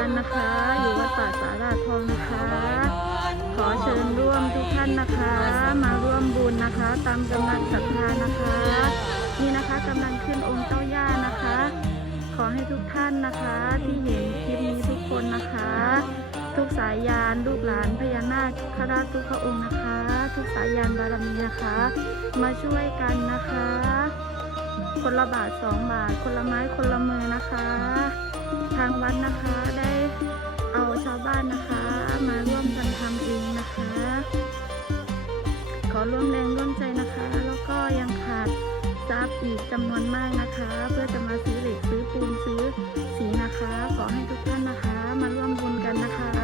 านนะคะ อยู่วัดป่าสาราทองนะคะ ขอเชิญร่วมทุกท่านนะคะ มาร่วมบุญนะคะ ตามกำลังศรัทธานะคะ นี่นะคะกำลังขึ้นองค์เจ้าย่านะคะ ขอให้ทุกท่านนะคะที่เห็นคลิปนี้ทุกคนนะคะ ทุกสายยานลูกหลานพญานาคคราชทุกพระองค์นะคะ ทุกสายยานบารมีนะคะ มาช่วยกันนะคะ คนละบาท2 บาทคนละไม้คนละมือนะคะ ทางวัดนะคะได้เอาชาวบ้านนะคะมาร่วมกันทำเองนะคะ ขอร่วมแรงร่วมใจนะคะ แล้วก็ยังขาดทรัพย์อีกจำนวนมากนะคะ เพื่อจะมาซื้อเหล็กซื้อปูนซื้อสีนะคะ ขอให้ทุกท่านนะคะมาร่วมบุญกันนะคะ